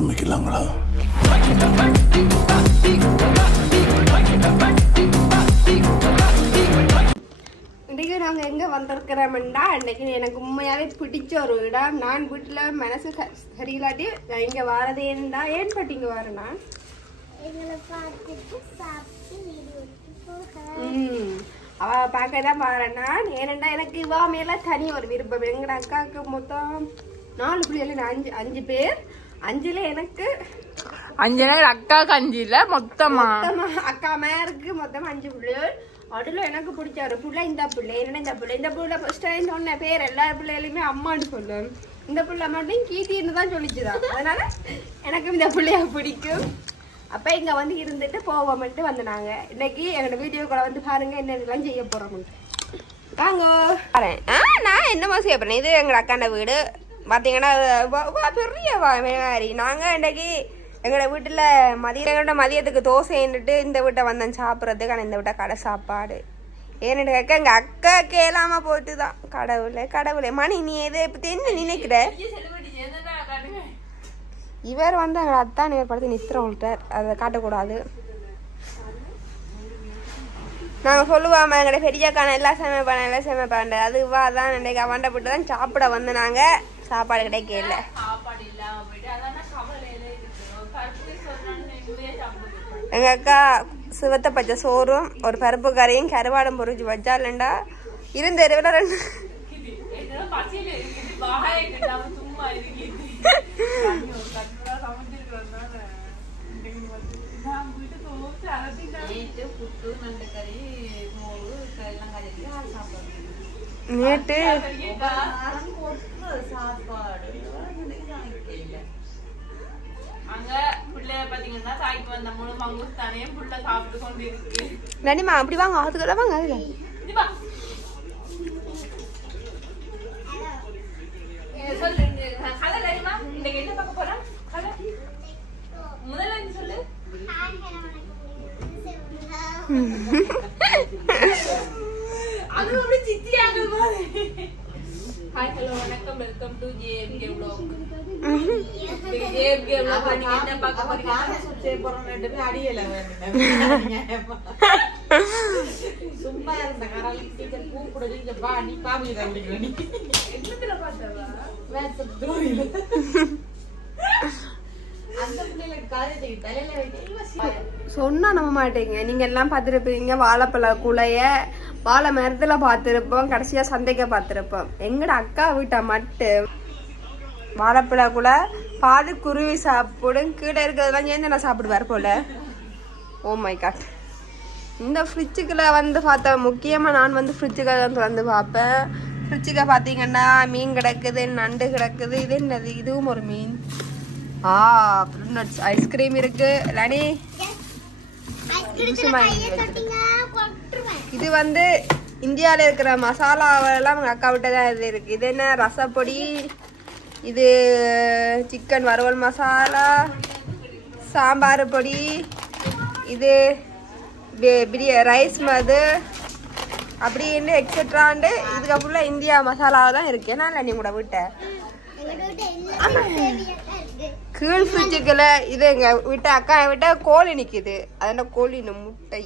ஆரம்பிக்கலாங்களா? இன்றைக்கு நாங்கள் எங்கே வந்திருக்கிறோம்டா, இன்றைக்கு எனக்கு உண்மையாகவே பிடிச்ச ஒரு இடம். நான் வீட்டில் மனசு சரியில்லாட்டி நான் இங்கே வரதே இருந்தா ஏன் பட்டு இங்கே வரேன்னா அவ பார்க்க தான் வரேன்னா. ஏனண்டா எனக்கு இவா மேல தனி ஒரு விருப்பம். எங்கட அக்காவுக்கு மொத்தம் 4 பிள்ளைகள், 5 பேர். 5ல எனக்கு 5 அக்காவுக்கு 5 இல்ல மொத்தமா அக்கா மேருக்கு மொத்தம் 5 பிள்ளைகள். அதுல எனக்கு பிடிச்ச ஒரு பிள்ளை இந்த பிள்ளை. என்னன்னா இந்த பிள்ளை ஃபர்ஸ்ட் டைம் சொன்ன பேர் எல்லா பிள்ளைகளுமே அம்மான்னு சொல்லும். இந்த பிள்ளை மட்டும் கீர்த்தின்னு தான் சொல்லிச்சுதான். அதனால எனக்கு இந்த பிள்ளைய பிடிக்கும். அப்ப இங்க வந்து இருந்துட்டு போவோம்ட்டு வந்தாங்க. இன்னைக்கு எங்களோட வீடியோ கூட வந்து பாருங்க என்னென்னலாம் செய்ய போறோம். வாங்க நான் என்னமா செய்ய போறேன். இது எங்க அக்காண்ட வீடு பாத்தீங்கன்னா பெரிய மாதிரி. நாங்க இன்னைக்கு எங்களோட வீட்டுல மதியத்துக்கு தோசைன்னுட்டு இந்த வீட்டை வந்தேன் சாப்பிட்றதுக்கு. ஆனால் இந்த வீட்டை கடை சாப்பாடு ஏன்னு கேட்க எங்க அக்கா கேளாம போட்டுதான். கடவுளே மணி நீ எதை பத்தி என்ன நினைக்கிற? இவர் வந்து எங்க அத்தான் இவர் படுத்து நிறுத்துறவங்கள்ட்டார். அதை காட்டக்கூடாது. நாங்க சொல்லுவாம எங்கட பெரியக்கான எல்லாம் சமைப்பாண்ட அதுவா தான் இன்னைக்கு அவண்டப்பட்டு தான் சாப்பிட வந்து நாங்க சாப்பாடு கிடைக்கல. எங்க அக்கா சிவத்த பச்சை சோறும் ஒரு பருப்பு கறியும் கருவாடும் பொறிச்சு வச்சாலண்டா இருந்த இரவுல 2 நேற்று நனிமா அப்படி வாங்க அதுக்குள்ள வாங்க. அதுல ஹாய் ஹலோ வணக்கம் welcome to JMK vlog. JMK vlog நீங்க என்ன பார்க்க போறீங்க? சுத்தே போறோம்னு அடியல சும்மா இருந்த கராலி டீச்சர் கூப்பிடுறீங்க வா நீ பாவி ரவுடிங்க நீ என்னத்துல பார்த்தவா வாட்ஸ்அப் தூரில அந்த பிள்ளைகளுக்கு காலேஜ் தலையில வைக்க சொன்னா நம்ப மாட்டீங்க. நீங்க எல்லாம் பார்த்துருப்பீங்க வாழைப்பழ குலைய வாழை மரத்துல பார்த்துருப்போம். கடைசியா சந்தைக்க பார்த்துருப்போம். எங்கட அக்கா வீட்டை மட்டும் வாழைப்பழ குலை பாது குருவி சாப்பிடும். கீழே இருக்கிறதெல்லாம் சேர்ந்து நான் சாப்பிடுவார் போல. Oh my God. இந்த ஃப்ரிட்ஜுக்குள்ள வந்து பார்த்தேன். முக்கியமா நான் வந்து ஃப்ரிட்ஜுக்காக தான் திறந்து பார்ப்பேன். ஃப்ரிட்ஜுக்கு பார்த்தீங்கன்னா மீன் கிடக்குது, நண்டு கிடக்குது. இது என்னது? இதுவும் ஒரு மீன். ஐஸ்கிரீம் இருக்கு. லனி இது வந்து இந்தியாவில் இருக்கிற மசாலாவெல்லாம் எங்கள் அக்கா விட்ட தான் இது இருக்கு. இது என்ன? ரசப்பொடி. இது சிக்கன் வறுவல் மசாலா, சாம்பார் பொடி. இது ரைஸ் மது அப்படின்னு எக்ஸெட்ராண்டு. இதுக்கப்புறம் இந்தியா மசாலாவை தான் இருக்கு. ஏன்னா இல்லை நீ கூட விட்ட கீழ் ஃப்ரிட்ஜுக்குள்ள இது எங்க விட்ட அக்கா விட்ட கோழி நிக்குது. அது கோழி முட்டை.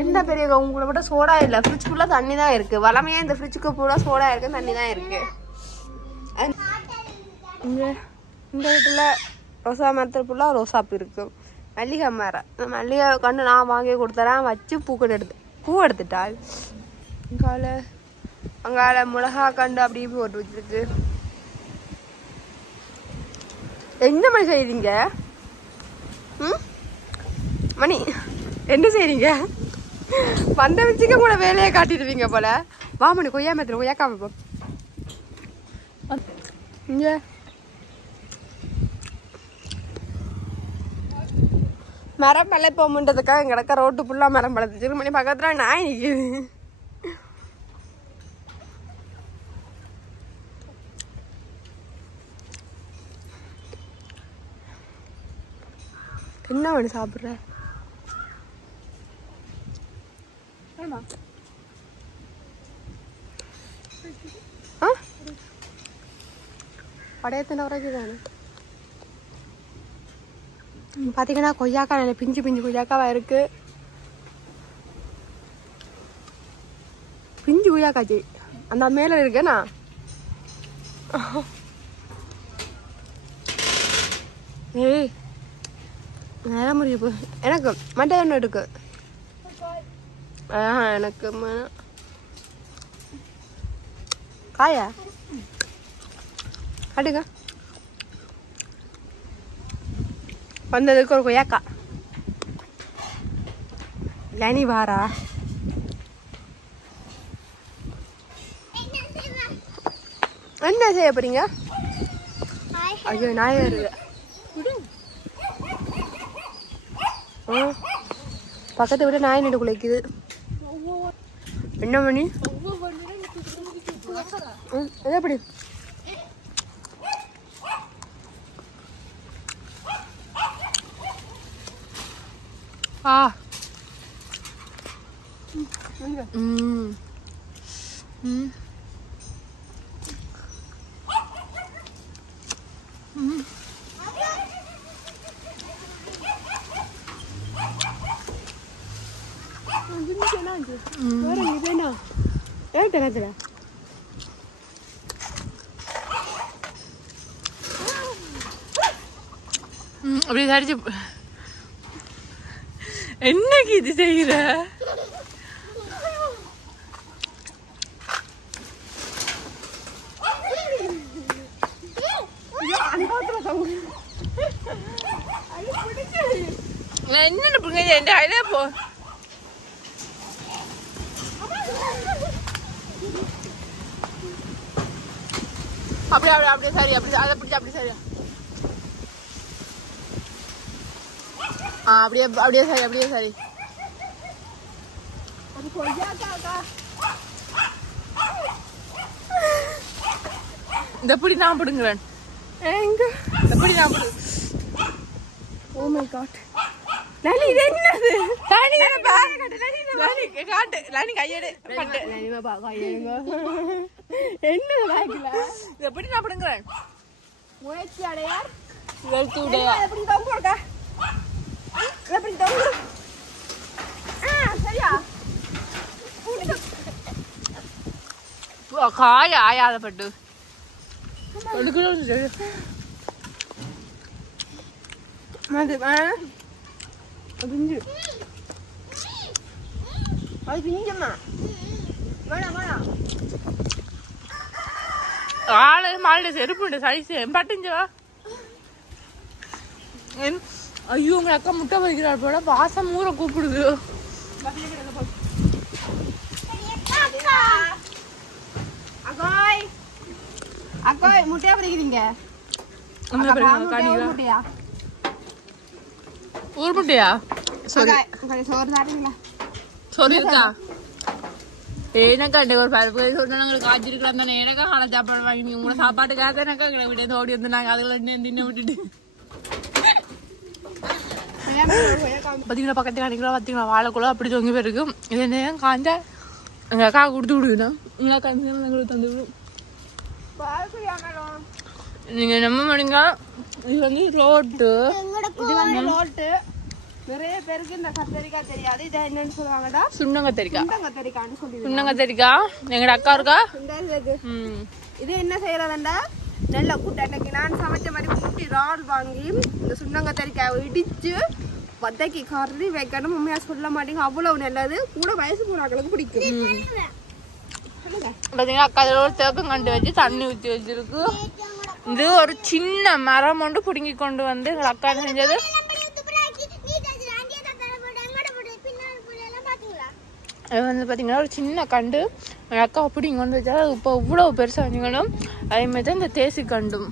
என்ன பெரிய உங்களை விட சோடா இல்ல. ஃப்ரிட்ஜ் ஃபுல்லா தண்ணி தான் இருக்கு. வளமையா இந்த ஃப்ரிட்ஜுக்கு ஃபுல்லா சோடா இருக்கு, தண்ணி தான் இருக்கு. இந்த வீட்டுல ரோசா மரத்துல ஃபுல்லா ரோசாப்பு இருக்கு. மல்லிகை மரம். மல்லிகை கண்டு நான் வாங்கி கொடுத்தேன். வச்சு பூ எடுத்துட்டாள். அங்கால மிளகா கண்டு அப்படியே போட்டு வச்சிருக்கு. என்ன மணி செய்றீங்க? மணி என்ன செய்றீங்க? வந்த வச்சுக்க கூட வேலையை காட்டிடுவீங்க போல. வா மணி கொய்யா மேத்திர கொய்யா காம இங்க மரம் பழை போமுன்றதுக்காக கிடக்க ரோட்டு ஃபுல்லா மரம் பழத்துச்சு. மணி பக்கத்துல நாய் நிக்குது. என்ன ஒன்று சாப்பிட்ற? படையத்தின வரைக்கும் தானே பார்த்தீங்கன்னா கொய்யாக்காய் நல்ல பிஞ்சு பிஞ்சு கொய்யாக்காவா இருக்கு. பிஞ்சு கொய்யாக்காய் அந்த மேல இருக்கேண்ணா. ஏய் நேர முடியும். எனக்கு மட்டை ஒன்று இருக்கு. எனக்கு காயா அடுங்க வந்ததுக்கு ஒரு கொய்யாக்கா. லனி வாரா என்ன செய்ய போறீங்க? ஐயோ நாய் வருது. பக்கத்தை விட நாய் நின்று குலைக்குது. என்ன பண்ணி எப்படி அப்படி சரிச்சு என்னக்கு இது செய்யற? என்ன புரியுங்க என் ஐடியா போ. அப்படியே அப்படியே அப்படியே சரி அப்படி அதை பிடிச்சி அப்படி சரியா அப்படியே அப்படியே சரி அப்படியே சரி. இந்த பிடி நான் பிடுங்குறேன். எப்படி நான் பிடு. ஓ மை காட் லானி இது என்னது? லானி என்ன பாக்க காட்டு. லானி காட்டு. லானி கையெடு பட்டு. லானி பா கையெடுங்க. என்ன பாக்கல. இத எப்படி நான் பிடுங்குறேன்? முயற்சி அடையார் வெல்து உடையா. எப்படி தான் போடுங்க. எப்படி தான். சரியா? காய ஆயாத பட்டு. எடுக்கணும் அது பிஞ்சு அது பிஞ்சம்மா வேணாம் வேணாம். ஆளு மாடு செருப்புண்டு சைஸ் பட்டுஞ்சவா. ஐயோ உங்க அக்கா முட்டை வைக்கிறாள் போல. வாசம் ஊரை கூப்பிடுது. அக்காய் அக்காய் முட்டையா பிடிக்கிறீங்க? முட்டையா ஊர் முட்டையா? சொல்லிருக்கா ஏனக்கா ஒரு பருப்பு சொன்னா நாங்களுக்கு காய்ச்சிருக்கலாம் தானே. எனக்கா காலை சாப்பாடு வாங்கி உங்களோட சாப்பாட்டுக்காக தானக்கா எங்களை விட்டு ஓடி வந்து நாங்கள் அதில் தின்ன விட்டுட்டு பார்த்தீங்களா பக்கத்து காணிக்கலாம். பார்த்தீங்களா வாழைக்குள்ள அப்படி தொங்கி போயிருக்கு. இது என்ன காஞ்சா எங்கள் அக்கா கொடுத்து விடுதுதான். எங்களை காய்ச்சி எங்களுக்கு தந்து விடும். நீங்க நம்ப மாட்டீங்க இது வந்து ரோட்டு. இது வந்து ரோட்டு. நிறைய பேருக்கு இந்த கத்தரிக்காய் தெரியாது. இது என்னன்னு சொல்லுவாங்கடா? சுண்ணங்கத்தரிக்காய். சுண்ணங்கத்தரிக்காய்னு சொல்லி. சுண்ணங்கத்தரிக்காய் எங்கட அக்கா இருக்கா. இது என்ன செய்யறதுண்டா நல்ல கூட்டாட்டைக்கு நான் சமைச்ச மாதிரி குட்டி ரால் வாங்கி இந்த சுண்ணங்கத்தரிக்காயை இடிச்சு வதக்கி கறி வைக்கணும். உண்மையா சொல்ல மாட்டீங்க அவ்வளவு நல்லது. கூட வயசு போனாக்களுக்கு பிடிக்கும். பாத்தீங்கன்னா அக்கா ஒரு தேக்கம் கண்டு வச்சு தண்ணி ஊற்றி வச்சிருக்கு. இது ஒரு சின்ன மரம் ஒன்று பிடுங்கி கொண்டு வந்து எங்க அக்கா செஞ்சது. அது வந்து பாத்தீங்கன்னா ஒரு சின்ன கண்டு எங்க அக்கா பிடிங்கி கொண்டு வச்சா அது இப்போ இவ்வளவு பெருசா வச்சுக்கணும். அதே மாதிரி தான் இந்த தேசி கண்டும்.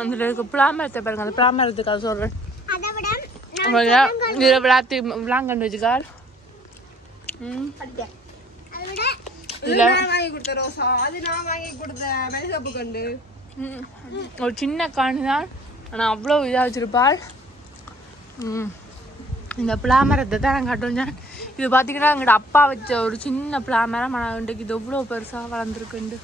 அதுல இருக்க பிளாமரத்தை பாருங்க. அந்த பிளாமரத்துக்கு அதை சொல்றேன். இதுல விளாங்கண்டு வச்சுக்கார். ஒரு சின்ன காணி தான் ஆனா அவ்வளவு இதா வச்சிருப்பாள். இந்த பிளாமரத்தை தான் நான் காட்டுவேன். இது பாத்தீங்கன்னா எங்கட அப்பா வச்ச ஒரு சின்ன பிளாமரம். ஆனா இன்றைக்கு இது எவ்வளவு பெருசா வளர்ந்துருக்கு.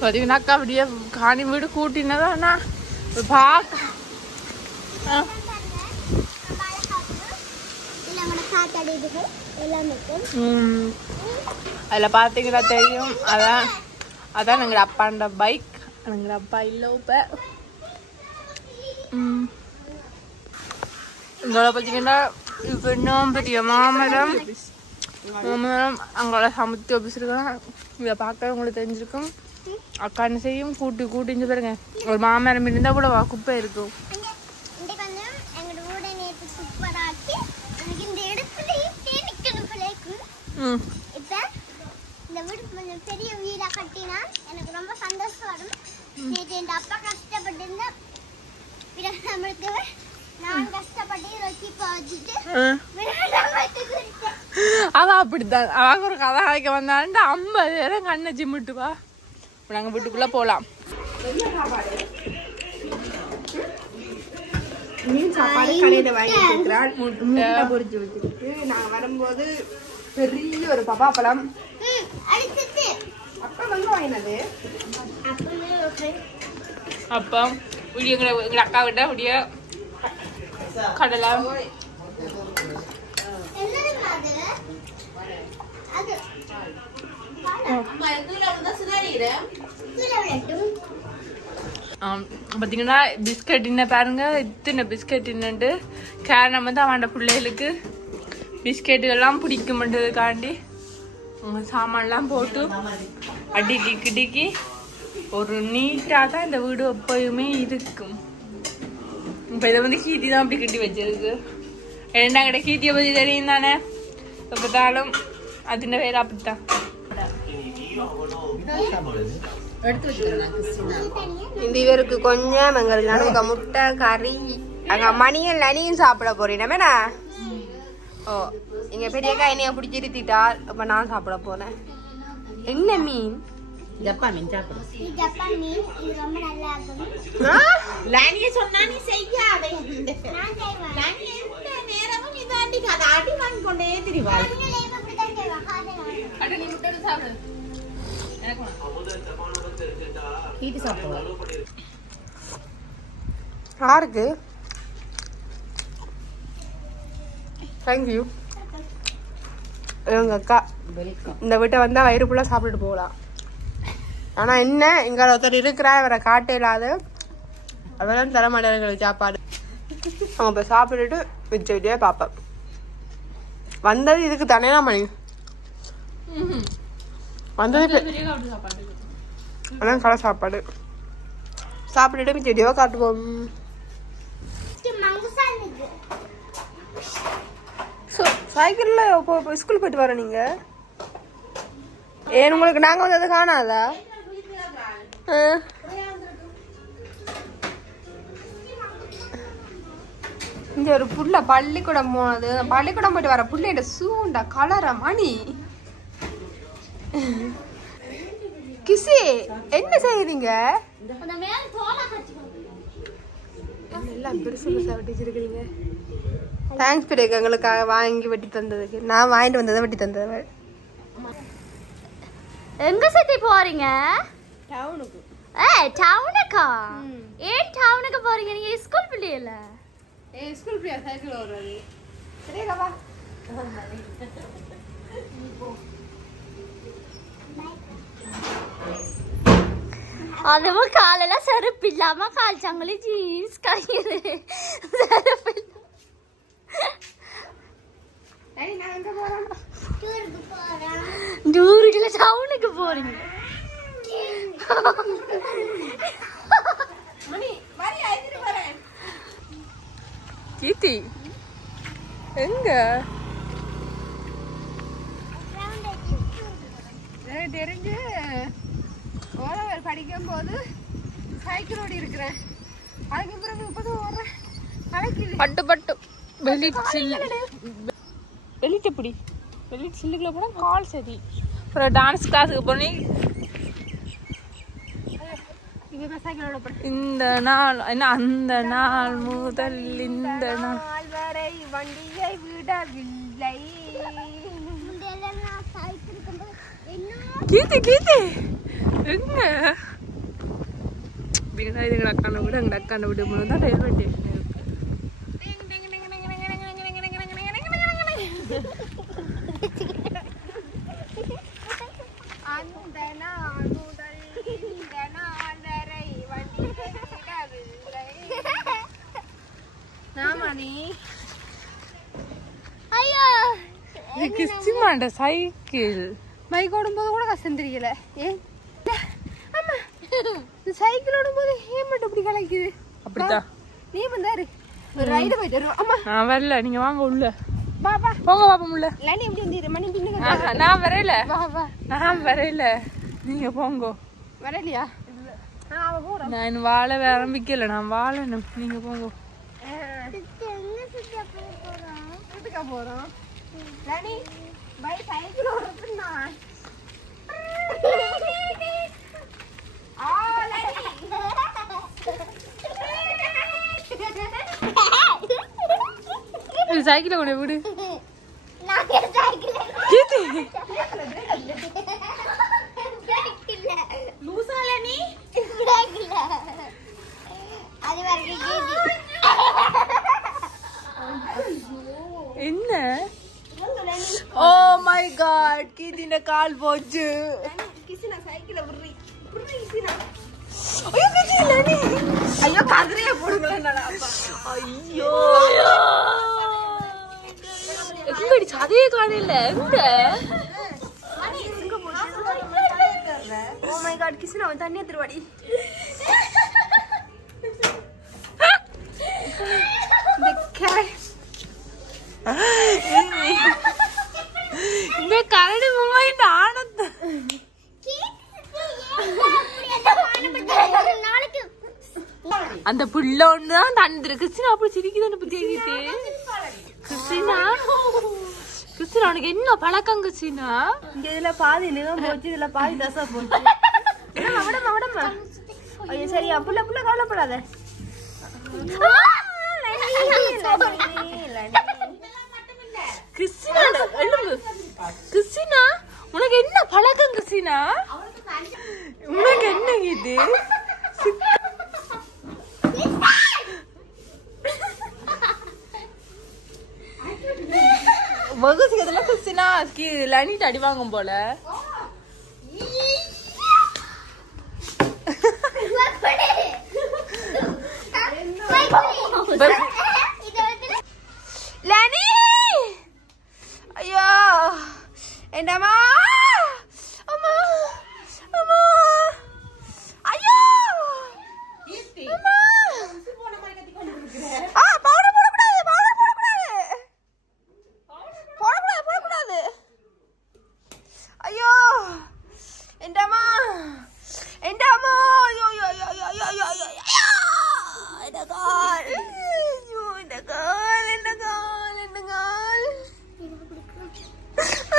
பார்த்தீங்கன்னாக்கா அப்படியே காணி வீடு கூட்டினதாண்ணா பார்க்க அதில் பார்த்தீங்கன்னா தெரியும். அதான் எங்கள் அப்பாண்ட பைக். எங்கள் அப்பா இல்லை இப்போ. இதோட பார்த்தீங்கன்னா இப்போ இன்னும் பெரிய மாமரம் அங்கே சமுத்தி வச்சுருக்கோம். இதை பார்க்க உங்களுக்கு தெரிஞ்சிருக்கும். அக்கா என்ன செய்யும் கூட்டிஞ்சு பாருங்க. ஒரு மாமரம் இருந்தால் கூட குப்பை இருக்கும். பெரிய வீடா கட்டினா எனக்கு ரொம்ப சந்தோஷம். அப்பா கஷ்டப்பட்டு அவ அப்படித்தான். அவங்க ஒரு கதை கதைக்க வந்தாண்டு 50 பேரும் கண்ணை சிமிட்டுவா. நாங்க வீட்டுக்குள்ள போலாம். மீன் சாப்பாடு கடையில வாங்கி கொடுக்குறாள். முட்டை பொரிச்சு வச்சிருக்கு. நாங்க வரும்போது பெரிய ஒரு பப்பாப்பழம் அப்பா வந்து வாங்கினது. அப்போ எங்க அக்கா கிட்ட அப்படியே கடலை பார்த்தீங்கன்னா பிஸ்கட் இன்ன பாருங்க. இத்தனை பிஸ்கட் இன்னுண்டு காரணம் வந்து அவன் பிள்ளைகளுக்கு பிஸ்கெட்டுகள்லாம் பிடிக்குமென்றதுக்காண்டி சாமான்லாம் போட்டு அடி டிக்கி ஒரு நீட்டாக தான் இந்த வீடு எப்பயுமே இருக்கும். இப்போ இதை வந்து கீத்தி தான் அப்படி கட்டி வச்சிருக்கு. ஏன்னா கிட்ட கீத்தியை பற்றி தெரியும் தானே. எப்போதாலும் அதுன வேலை அப்படித்தான் எடுத்து வச்சுக்கிறேன். இந்த இவருக்கு கொஞ்சம் எங்களுக்கு நடுவுக்க முட்டை கறி அங்க மணியல் அணியும் சாப்பிட போறீங்கண்ணா. ஓ இங்க பெரியக்கா என்னைய பிடிச்சி இருத்திட்டார். அப்ப நான் சாப்பிட போறேன். என்ன மீன்? ஜப்பான் மீன் சாப்பிடும். ஜப்பான் மீன் இது ரொம்ப நல்லா இருக்கும். லானியே சொன்னா நீ செய்யாதே. நான் செய்வேன். லானியே இந்த நேரமும் நீ தாண்டி கதை அடி வாங்கி கொண்டே திரிவா. நீங்களே இப்படி தான் செய்வாங்க. அட நீ முட்டை சாப்பிடு. எனக்கு கீட்டி சாப்பிடுவா. யாருக்கு? தேங்க்யூ. எங்க அக்கா இந்த வீட்டை வந்தா வயிறு ஃபுல்லா சாப்பிட்டுட்டு போகலாம். ஆனா என்ன இங்க ஒருத்தர் இருக்கிறா இவரை காட்ட இல்லாத அதெல்லாம் தர மாட்டேன் சாப்பாடு. அவங்க போய் சாப்பிட்டுட்டு வச்சுக்கிட்டே பார்ப்பேன். வந்தது இதுக்கு தானே மணி வந்தது அதான் கடை சாப்பாடு சாப்பிட்டுட்டு மிச்சடியோ காட்டுவோம். சைக்கிள்ல ஸ்கூல் போயிட்டு வரோம் நீங்க. ஏன் உங்களுக்கு நாங்க வந்தது காணாதா? இங்க ஒரு புள்ள பள்ளிக்கூடம் போனது. பள்ளிக்கூடம் போயிட்டு வர புள்ளையோட சூண்டா கலரா மணி. கிசி என்ன செய்யறீங்க? எல்லாம் பெருசு பெருசா வெட்டி வச்சிருக்கீங்க. தேங்க்ஸ் பிரியா எங்களுக்காக வாங்கி வெட்டி தந்ததுக்கு. நான் வாங்கிட்டு வந்ததை வெட்டி தந்தது. எங்க சிட்டி போறீங்க? டவுனுக்கு. டவுனுக்கா? ஏன் டவுனுக்கு போறீங்க? நீங்க ஸ்கூல் பிள்ளையில? ஸ்கூல் பிள்ளையா சைக்கிள் ஓடுறது. சரியா வா. அதுவும் காலையில செருப்பு இல்லாம கால் சங்கலி ஜீன்ஸ் கழியுது. செருப்பு டூருக்குல டவுனுக்கு போறீங்க. கீர்த்தி எங்க தெரிஞ்சு ஓரவர் படிக்கும் போது சைக்கிள் ஓடி இருக்கிறேன். அதுக்கு பிறகு இப்பதான் ஓடுறேன். பட்டு பட்டு வெளிட்டு எப்படி வெளிட்டு சில்லுக்குள்ள போனா கால் சரி. அப்புறம் டான்ஸ் கிளாஸுக்கு போனேன். இந்த நாள் என்ன அந்த நாள் முதல் இந்த நாள் வரை வண்டியை விடவில்லை. கீர்த்தி எங்க பார்த்தீங்கன்னா இது எங்கள் அக்கான விட எங்கள் அக்கான விட மூலம் தான் ரயில்வே ஸ்டேஷன் இருக்கு. கிறிஸ்டிமாண்ட சைக்கிள் பைக் ஓடும்போது கூட கஷ்டம் தெரியல. ஏன் ஆமா சைக்கிள் ஓடும்போது ஏன் மட்டும் இப்படி கலக்குது? அப்படிதான் நீ வந்தாரு ஒரு ரைடு போயிட்டு வருவோம். ஆமா நான் வரல, நீங்க வாங்க உள்ள பாப்பா போங்க பாப்பா உள்ள. லானி எப்படி வந்து மணி பின்னுங்க. நான் வரல, வா வா நான் வரல, நீங்க போங்க. வரலையா? அவ போறோம். நான் வாழ ஆரம்பிக்கல, நான் வாழணும், நீங்க போங்க. எதுக்கா போறோம்? லானி பை சைக்கிள் ஓடுறதுன்னா சைக்கிள கூட விடு. என்ன? ஓ மை காட், கீதின கால் போச்சு. கிசினா சைக்கிள விடுறி கிசினா. ஐயோ கதிரைய போடுங்களா? ஐயோ எங்கடி சதையே காணல. எங்க? ஓ மை காட் கிசினா அவன் தண்ணி எடுத்துருவாடி. இந்த கரடி பொம்மை ஆனந்த அந்த புள்ள ஒண்ணுதான் தந்துரு. கிறிஸ்டினா அப்படி சிரிக்குது பத்தி கேட்டு. கிறிஸ்டினா கிறிஸ்டினா உனக்கு என்ன பழக்கம் கிறிஸ்டினா? இங்க இதுல பாதி நிலம் போச்சு, இதுல பாதி தசை போச்சு. விடமா விடமா. ஐயோ சரியா புள்ள புள்ள கவலைப்படாத. கிறிஸ்டினா எழும்பு. கிறிஸ்டினா உனக்கு என்ன பழக்கம் கிறிஸ்டினா? உனக்கு என்ன இது? வகுசிக்கத்துல கிறிஸ்டினா லனிட்டு அடி வாங்கும் போல. லானி ஐயோ என்னம்மா அம்மா அம்மா ஐயோ அம்மா பவுடர் போடக்கூடாது, பவுடர் போடக்கூடாது. ஐயோ என்னம்மா என்னம்மா ஐயோ ஐயோ ஐயோ ஐயோ ஐயோ ஐயோ இந்த கால் ஐயோ இந்த கால் இந்த கால் இந்த கால்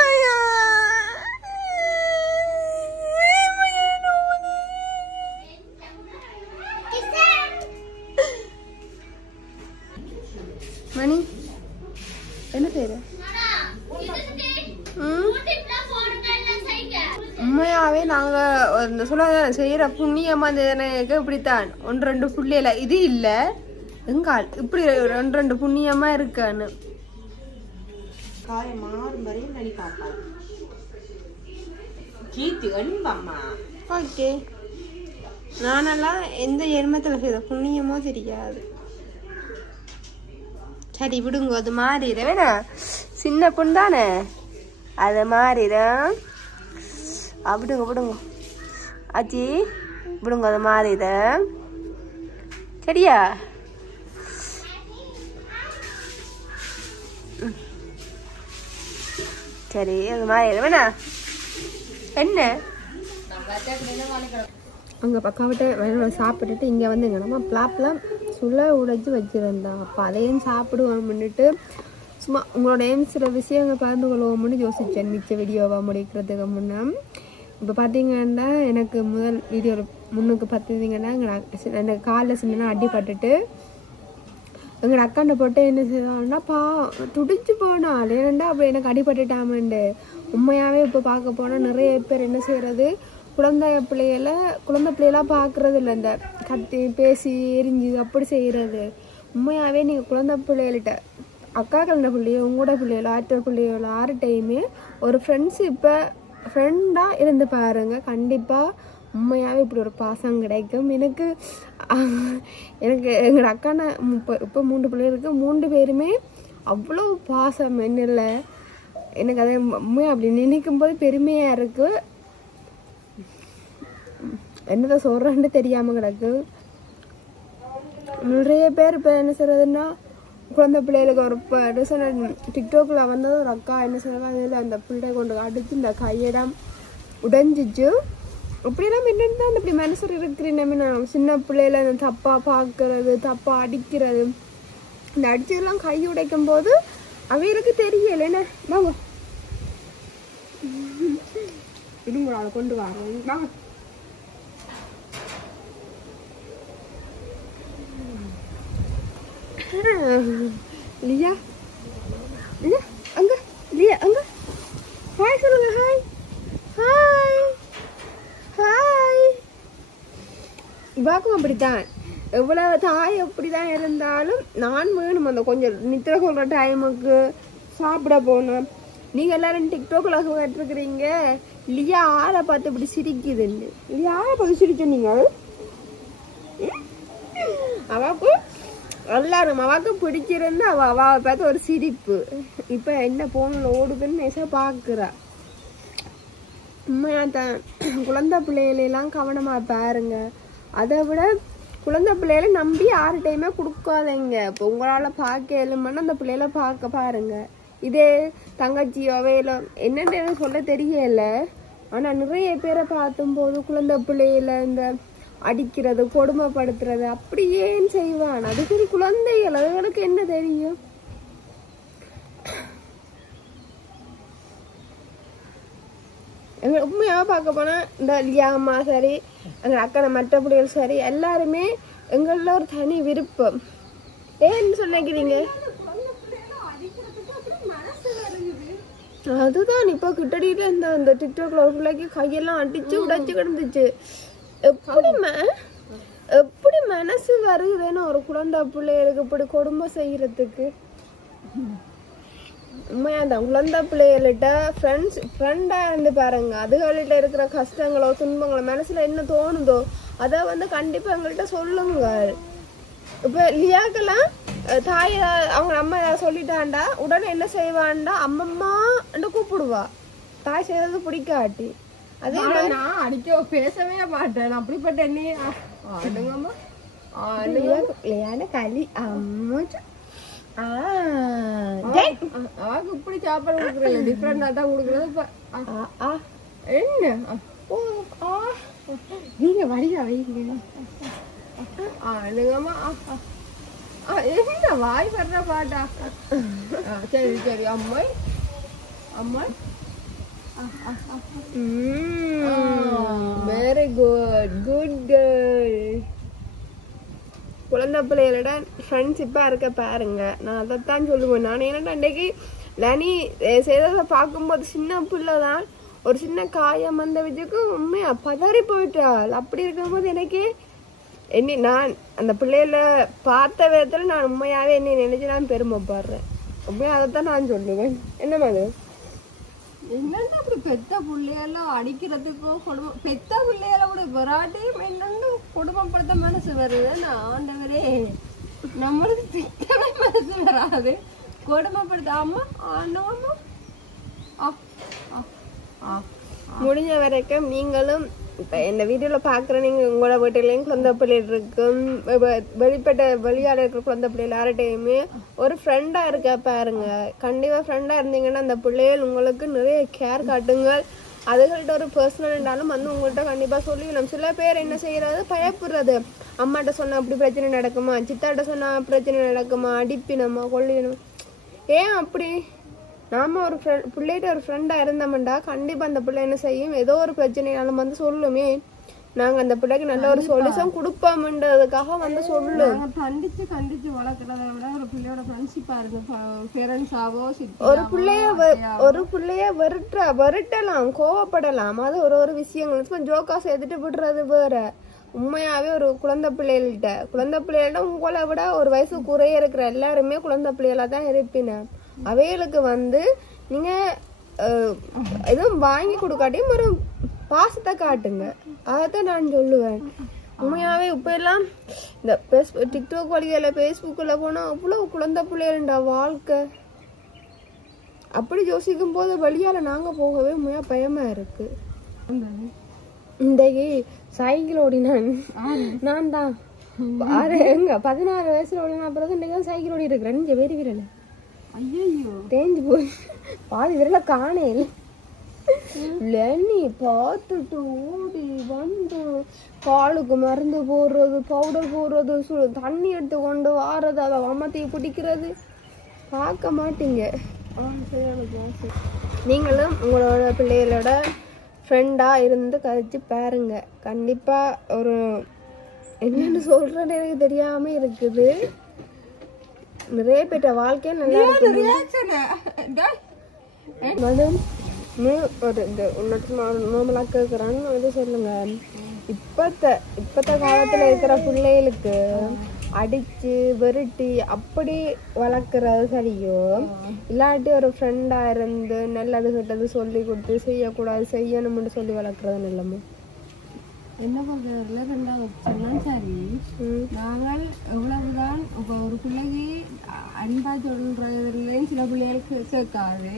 ஐயோ மணி என்ன செய்யற? உண்மையாவே நாங்க இந்த சொல்ல செய்யற புண்ணியமா எனக்கு இப்படித்தான் ஒன்று ரெண்டு புள்ளியில இது இல்ல எங்கால் இப்படி ரெண்டு ரெண்டு புண்ணியமா இருக்கான்னு ஓகே. நானெல்லாம் எந்த ஜென்மத்துல செய்த புண்ணியமோ தெரியாது. சரி விடுங்க, அது மாறிட வேணா, சின்ன பொண்ணு தானே, அது மாறிடும். விடுங்க விடுங்க ஆச்சி விடுங்க, அது மாறிட சரியா? சரி அது மாறிட வேணா. என்ன அங்கே பக்காவிட்ட சாப்பிட்டுட்டு இங்கே வந்து எங்கள் நம்ம பிளாப்லாம் சுள்ள உடைச்சி வச்சுருந்தா. அப்போ அதையும் சாப்பிடுவோம்னுட்டு சும்மா உங்களோட சில விஷயங்கள் பகிர்ந்து கொள்வோம்னு யோசித்தேன் மிச்ச வீடியோவை முடிக்கிறதுக்கு முன்னே. இப்போ பார்த்தீங்கன்னா எனக்கு முதல் வீடியோவில் முன்னுக்கு பார்த்தீங்கன்னா எனக்கு காலில் சின்ன அடிபட்டுட்டு எங்களோட அக்காண்ட போட்டு என்ன செய்வாங்கன்னா துடிச்சு போனால் ஏனண்டா அப்போ எனக்கு அடிபட்டுட்டாமண்டு. உண்மையாகவே இப்போ பார்க்க போனால் நிறைய பேர் என்ன செய்கிறது குழந்தை பிள்ளைகளா பார்க்கறது இல்லை, இந்த கத்தி பேசி எரிஞ்சு அப்படி செய்கிறது. உண்மையாகவே நீங்கள் குழந்தை பிள்ளைகள்கிட்ட அக்கா கலந்த பிள்ளையோ உங்களோட பிள்ளைகளோ ஆற்றல் பிள்ளைகளோ ஆறுட்டையுமே ஒரு ஃப்ரெண்ட்ஷிப்பை ஃப்ரெண்டாக இருந்து பாருங்க. கண்டிப்பாக உண்மையாகவே இப்படி ஒரு பாசம் கிடைக்கும். எனக்கு எங்களோட அக்கான இப்போ 3 பிள்ளைகளுக்கு 3 பேருமே அவ்வளோ பாசம் என்னில்லை. எனக்கு அதை உண்மையாக அப்படி நினைக்கும் போது பெருமையாக இருக்குது. என்னதான் சொல்கிறேன்னு தெரியாமல் கிடக்கு. நிறைய பேர் இப்போ என்ன செய்கிறதுன்னா குழந்தை பிள்ளைகளுக்கு ஒரு இப்போ டிக்டாக்ல வந்தது ஒரு அக்கா என்ன செய்வாங்க, அதில் அந்த பிள்ளை கொண்டு அடித்து இந்த கையிடம் உடைஞ்சிச்சு. அப்படியெல்லாம் என்னென்னு தான் இப்படி மனசு இருக்கிறேன். சின்ன பிள்ளையில அந்த தப்பாக பார்க்கறது, தப்பாக அடிக்கிறது, இந்த அடிச்சதெல்லாம் கை உடைக்கும் போது அவைகளுக்கு தெரியல. என்ன வாங்க இருங்க அதை கொண்டு வாங்க. லியா அங்க, லியா அங்க, ஹாய் சொல்லுங்க. Hi hi hi. இவாக்கும் அப்படித்தான், எவ்வளவு தாய் அப்படிதான் இருந்தாலும் நான் வேணும் அந்த கொஞ்சம் நித்திர கொள்ற டைமுக்கு சாப்பிட போகணும். நீங்க எல்லாரும் டிக்டாக்ல கேட்டிருக்கிறீங்க லியா ஆளை பார்த்து இப்படி சிரிக்குதுன்னு. லியா ஆளை பார்த்து சிரிச்ச நீங்க அவாக்கு எல்லாரும் அவாக்கு பிடிச்சிருந்து அவாவை பார்த்து ஒரு சிரிப்பு. இப்ப என்ன போன ஓடுதுன்னு நேசா பாக்குறா. உண்மையா தான் குழந்தை பிள்ளைகளெல்லாம் கவனமா பாருங்க. அதை விட குழந்தை பிள்ளைகளை நம்பி 6 டைமே கொடுக்காதீங்க. இப்போ உங்களால் பார்க்க எழுமன்னா அந்த பிள்ளைகளை பார்க்க பாருங்க. இதே தங்கச்சியோ வேலோ என்னென்னு சொல்ல தெரியல. ஆனால் நிறைய பேரை பார்த்தும் போது குழந்தை பிள்ளைகளை இந்த அடிக்கிறது, கொடுமைப்படுத்துறது அப்படி ஏன் செய்வான்? அதுக்கு குழந்தைகள், அதுகளுக்கு என்ன தெரியும்? எங்க உண்மையாக பார்க்க போனா இந்த லியா அம்மா சரி, எங்க அக்கா மற்ற பிள்ளைகள் சரி, எல்லாருமே எங்கள ஒரு தனி விருப்பம். ஏன்னு சொன்னீங்க? அதுதான் இப்ப கிட்டடியில இந்த டிக்டாக்ல ஒரு பிள்ளைக்கு கையெல்லாம் அடிச்சு உடைச்சு கிடந்துச்சு. எப்படி மனசு வருதுன்னு ஒரு குழந்தை பிள்ளைகளுக்கு இப்படி கொடுமை செய்யறதுக்கு? உண்மையாதான் குழந்தை பிள்ளைகள்கிட்ட ஃப்ரெண்டா இருந்து பாருங்க. அதுகள்கிட்ட இருக்கிற கஷ்டங்களோ துன்பங்களோ மனசுல என்ன தோணுதோ அதை கண்டிப்பா எங்கள்கிட்ட சொல்லுங்க. இப்ப லியாக்கெல்லாம் தாய் அவங்க அம்மா சொல்லிட்டாண்டா உடனே என்ன செய்வான்டா அம்மம்மா கூப்பிடுவா. தாய் செய்யறது பிடிக்காட்டி. அதே நான் அடிக்க பேசவே மாட்டேன். அப்படிப்பட்ட என்ன களி அம்மா அவக்கு இப்படி சாப்பாடு கொடுக்குறேன். டிஃப்ரெண்டா தான் கொடுக்குறது. என்ன நீங்க வழியா வைங்க. என்ன வாய் வர்ற பாட்டா? சரி சரி அம்மா அம்மா வெரி குட் குட் கேர்ள். குழந்தை பிள்ளைகளோட ஃப்ரெண்ட்ஷிப்பா இருக்க பாருங்க. நான் அதைத்தான் சொல்லுவேன். நான் என்னடா அன்றைக்கு லனி செய்ததை பார்க்கும்போது சின்ன பிள்ளைதான் ஒரு சின்ன காயம் வந்த வச்சுக்கு உண்மையா பதறி போயிட்டாள். அப்படி இருக்கும்போது எனக்கு நான் அந்த பிள்ளைகள பார்த்த விதத்துல நான் உண்மையாவே என்னை நினைச்சு நான் பெருமைப்படுறேன். உண்மையா அதைத்தான் நான் சொல்லுவேன். என்ன மாதிரி என்னன்னா அப்படி பெத்த பிள்ளைகள அடிக்கிறதுக்கோ கொடுமை, பெத்த பிள்ளைகளை கூட வராட்டையும் என்னன்னு கொடுமைப்படுத்த மனசு வருது. ஆண்டவரே நம்மளுக்கு பெத்தவே மனசு வராது, கொடுமைப்படுத்தாம ஆண்டவமா. முடிஞ்ச வரைக்கும் நீங்களும் இப்போ இந்த வீடியோவில் பார்க்குற நீங்கள் உங்களோட வீட்டிலையும் குழந்தை பிள்ளைகள் இருக்கும், வெளியாட இருக்கிற குழந்தை பிள்ளைகள் யார்கிட்டையுமே ஒரு ஃப்ரெண்டாக இருக்க பாருங்க. கண்டிப்பாக ஃப்ரெண்டாக இருந்தீங்கன்னா அந்த பிள்ளைகள் உங்களுக்கு நிறைய கேர் காட்டுங்கள். அதுகள்கிட்ட ஒரு பர்சனல் இருந்தாலும் உங்கள்கிட்ட கண்டிப்பாக சொல்லிக்கணும். சில பேர் என்ன செய்யறது, பயப்படுறது. அம்மாட்ட சொன்னால் அப்படி பிரச்சனை நடக்குமா, சித்தாட்ட சொன்னால் பிரச்சனை நடக்குமா, அடிப்பினமா, கொள்ளினமா. ஏன் அப்படி? நாம ஒரு பிள்ளைகிட்ட ஒரு ஃப்ரெண்டா இருந்தோம்டா கண்டிப்பா அந்த பிள்ளை என்ன செய்யும், ஏதோ ஒரு பிரச்சனையாலும் சொல்லுமே. நாங்க அந்த பிள்ளைக்கு நல்ல ஒரு சொல்யூஷன் கொடுப்போம்ன்றதுக்காக வந்து சொல்லு. கண்டிச்சு கண்டிச்சு வளர்க்கறத விட ஒரு பிள்ளையோட ஃப்ரெண்ட்ஷிப்பா இருக்கு. பேரண்ட்ஸாவோ ஒரு பிள்ளைய வெறுட்டலாம், கோவப்படலாம், அது ஒரு விஷயங்கள் ஜோக்கா சேர்த்துட்டு விடுறது வேற. உண்மையாவே ஒரு குழந்தை பிள்ளைகள்ட்ட உங்களை விட ஒரு வயசு குறைய இருக்கிற எல்லாருமே குழந்தை பிள்ளைகளா தான் இருப்பின. அவைகளுக்கு வந்து நீங்க எதுவும் வாங்கி கொடுக்காட்டியும் ஒரு பாசத்தை காட்டுங்க. அதான் நான் சொல்லுவேன். உண்மையாவே இப்ப எல்லாம் இந்த டிக்டாக் வழியில பேஸ்புக்ல போனா அவ்வளவு குழந்தை பிள்ளைகளா வாழ்க்கை. அப்படி யோசிக்கும் போது வழியால நாங்க போகவே உண்மையா பயமா இருக்கு. இன்றைக்கு சைக்கிள் ஓடினான் நான் தான் எங்க 16 வயசுல ஓடினா பிறகு இன்றைக்கு சைக்கிள் ஓடி இருக்கிறேன். இங்க வெறி விரல ஐயோ தேஞ்சு போய் பாதி விரல காணேன். லெனி பார்த்துட்டு ஓடி வந்து காலுக்கு மருந்து போடுறது, பவுடர் போடுறது, தண்ணி எடுத்து கொண்டு வாரது, அதை அம்மத்தையை பிடிக்கிறது பார்க்க மாட்டீங்க. நீங்களும் உங்களோட பிள்ளைகளோட ஃப்ரெண்டா இருந்து கழிச்சு பாருங்க. கண்டிப்பா ஒரு என்னன்னு சொல்றது எனக்கு தெரியாம இருக்குது. நிறைய பேட்ட வாழ்க்கையா நல்லா இருக்கு. நார்மலா கேக்குறான்னு இது சொல்லுங்க. இப்பத்த காலத்துல இருக்கிற பிள்ளைகளுக்கு அடிச்சு வெறுட்டி அப்படி வளர்க்கறது சரியோ, இல்லாட்டி ஒரு ஃப்ரெண்டா இருந்து நல்லது கெட்டது சொல்லி கொடுத்து செய்யக்கூடாது செய்யணும்னு சொல்லி வளர்க்கறது நல்லமோ? என்ன பண்றதுல ரெண்டாவது சொன்னாலும் சரி, நாங்கள் எவ்வளவுதான் இப்போ ஒரு பிள்ளைக்கு அன்பா சொல்றதுலேயும் சில பிள்ளைகளுக்கு சேர்க்காது.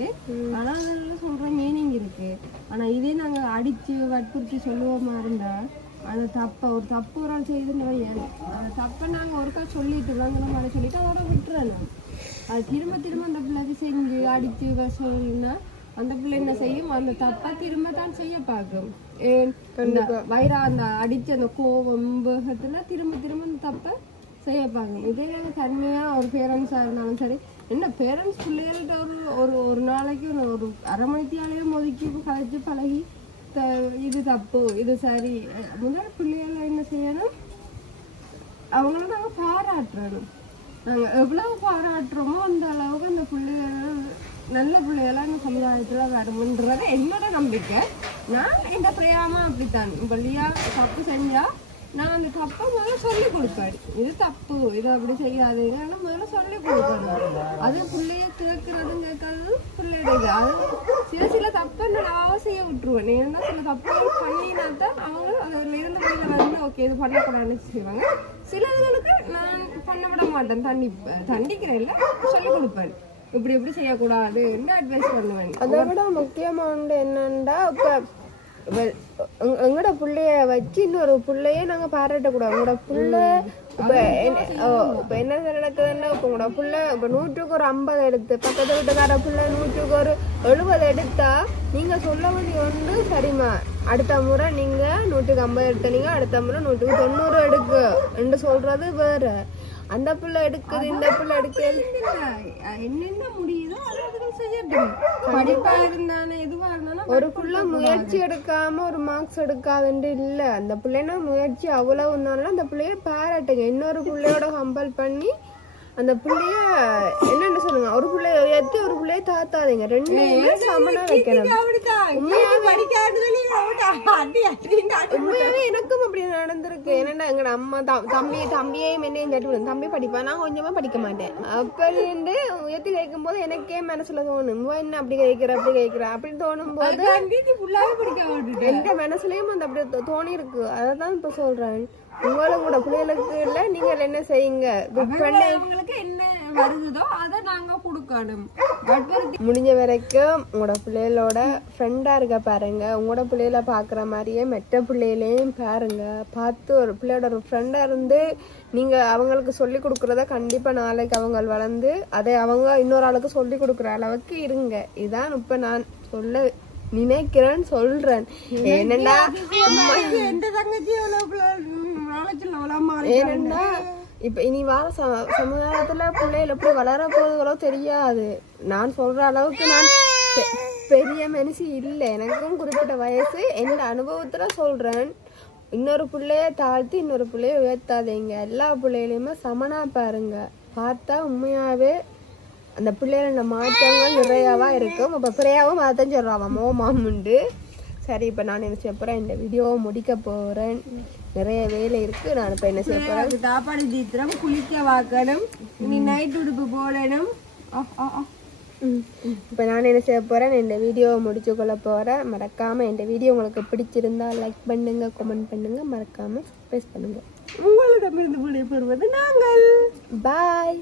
ஆனா அதுல சொல்ற மீனிங் இருக்கு. ஆனா இதே நாங்க அடிச்சு வற்புறுத்தி சொல்லுவோமா இருந்தா அந்த ஒரு தப்பு ஒரு ஆள் செய்துன்னு அந்த தப்பை நாங்கள் ஒருக்கா சொல்லிட்டு வாங்கணும் சொல்லிட்டு அதோட விட்டுறணும். அது திரும்ப அந்த பிள்ளைக்கு செஞ்சு அடிச்சு சொல்லினா அந்த பிள்ளை என்ன செய்யும், அந்த தப்பை திரும்ப தான் செய்ய பார்க்கும். வயிறா அந்த அடிச்சு அந்த கோபம் வேகத்துல திரும்ப அந்த தப்பை செய்ய பார்க்கும். இதே தன்மையா ஒரு பேரண்ட்ஸா இருந்தாலும் சரி, என்ன பேரண்ட்ஸ் பிள்ளைகள்கிட்ட ஒரு நாளைக்கு ஒரு அரை மணித்தியாலேயும் ஒதுக்கி கழிச்சு பழகி இது தப்பு இது சரி. முதல் பிள்ளைகளை என்ன செய்யணும், அவங்கள நாங்கள் பாராட்டுறோம். நாங்கள் எவ்வளவு பாராட்டுறோமோ அந்த அளவுக்கு அந்த பிள்ளைகள் நல்ல பிள்ளைகளாம் இந்த சமுதாயத்துல வரும்ன்றது என்னோட நம்பிக்கை. நான் இந்த பிரியாம அப்படித்தான் வழியா தப்பு செஞ்சா நான் அந்த தப்பை முதல்ல சொல்லி கொடுப்பேன். இது தப்பு, இது அப்படி செய்யாது, முதல்ல சொல்லி கொடுக்கணும். அது பிள்ளைய கேட்கறதும் கேட்கறதும் பிள்ளையோட அது சில தப்பை நான் செய்ய விட்டுருவேன். ஏன்னா சில தப்புகள் பண்ணினாத்தான் அவங்க அதில் இருந்த பிள்ளைகள் வந்து ஓகே இது பண்ணக்கூடாதுன்னு செய்வாங்க. சிலதுகளுக்கு நான் பண்ண விட மாட்டேன், தண்டிக்கிறேன் இல்லை சொல்லி கொடுப்பேன். இப்படி எப்படி செய்யக்கூடாது அட்வைஸ் பண்ணுவேன். அதை விட முக்கியமான என்னன்னா இப்ப எங்கட பிள்ளைய வச்சு இன்னொரு பிள்ளைய நாங்க பாராட்டக்கூடாது. உங்களோட புள்ள இப்ப என்ன நடக்குதுன்னா இப்ப உங்களோட புள்ள இப்ப 100க்கு ஒரு 50 எடுத்து பக்கத்து வீட்டுக்கார புள்ள 100க்கு ஒரு 70 எடுத்தா நீங்க சொல்ல வேண்டிய ஒன்று சரிம்மா, அடுத்த முறை நீங்க 100க்கு 50 எடுத்தீங்க, அடுத்த முறை 100க்கு 90 எடுக்கு என்று சொல்றது வேற. அந்த பிள்ளை எடுக்குது இந்த பிள்ளை எடுக்குது என்னென்ன முடியுதோ அதை செய்யட்டும். படிப்பா இருந்தானே எதுவா இருந்தாலும் ஒரு பிள்ளை முயற்சி எடுக்காம ஒரு மார்க்ஸ் எடுக்காதுன்னு இல்ல. அந்த பிள்ளைனா முயற்சி அவ்வளவு இருந்தாலும் அந்த பிள்ளைய பாராட்டுங்க. இன்னொரு பிள்ளையோட கம்பல் பண்ணி அந்த பிள்ளைய என்னன்னு சொல்லுங்க, ஒரு பிள்ளைய உயர்த்தி ஒரு பிள்ளைய தாத்தாதீங்க, ரெண்டுமே சமனா வைக்கணும். உண்மையாவே எனக்கும் அப்படி நடந்திருக்கு. என்னன்னா எங்க அம்மா தம்பியையும் என்னையும் தட்டி விடும், தம்பி படிப்பா, நான் கொஞ்சமா படிக்க மாட்டேன். அப்படி உயர்த்தி கேட்கும் போது எனக்கே மனசுல தோணும், என்ன அப்படி கேட்கிற அப்படின்னு தோணும் போது எந்த மனசுலயும் அந்த அப்படி தோணி இருக்கு. அதான் இப்ப சொல்றேன், உங்களும் கூட பிள்ளைகளுக்கு இல்ல நீங்க என்ன செய்யுங்க, என்ன வருதோ அதை நாங்க கொடுக்கணும். முடிஞ்ச வரைக்கும் உங்களோட பிள்ளைகளோட ஃப்ரெண்டா இருக்க பாருங்க. உங்களோட பிள்ளைகளை பாக்குற மாதிரியே மெட்ட பிள்ளைகளையும் பாருங்க. பார்த்து ஒரு பிள்ளையோட ஒரு ஃப்ரெண்டா இருந்து நீங்க அவங்களுக்கு சொல்லி கொடுக்கறத கண்டிப்பா நாளைக்கு அவங்க வளர்ந்து அதை அவங்க இன்னொரு ஆளுக்கு சொல்லி கொடுக்குற அளவுக்கு இருங்க. இதான் இப்ப நான் சொல்ல நினைக்கிறேன்னு சொல்றேன். என்னன்னா ஏனென்னா இப்ப இனி வார சமுதாயத்துல பிள்ளைகள் எப்படி வளர போகுதுகளோ தெரியாது. நான் சொல்ற அளவுக்கு நான் பெரிய மனுஷி இல்லை, எனக்கும் குறிப்பிட்ட வயசு. எந்த அனுபவத்துல சொல்றேன். இன்னொரு பிள்ளைய தாழ்த்தி இன்னொரு பிள்ளைய உயர்த்தாதீங்க. எல்லா பிள்ளைகளையுமே சமனா பாருங்க. பார்த்தா உண்மையாவே அந்த பிள்ளைகள மாற்றங்கள் நிறையாவா இருக்கும். இப்போ பிரியாவும் அதான் சொல்றாவா மோமாமுண்டு. சரி, இப்போ நான் என்ன செய்ய போறேன், இந்த வீடியோவை முடிக்க போறேன். நிறைய வேலை இருக்கு. நான் இப்போ என்ன செய்ய போறேன், சாப்பாடு தீத்திரம், குளிக்க வாக்கணும், இனி நைட் உடுப்பு போடணும். இப்போ நான் என்ன செய்ய போறேன், இந்த வீடியோவை முடிச்சு கொள்ள போறேன். மறக்காம இந்த வீடியோ உங்களுக்கு பிடிச்சிருந்தா லைக் பண்ணுங்க, கமெண்ட் பண்ணுங்க, மறக்காம சப்ஸ்கிரைப் பண்ணுங்க. உங்களிடமிருந்து விடைபெறுவது நாங்கள். பாய்.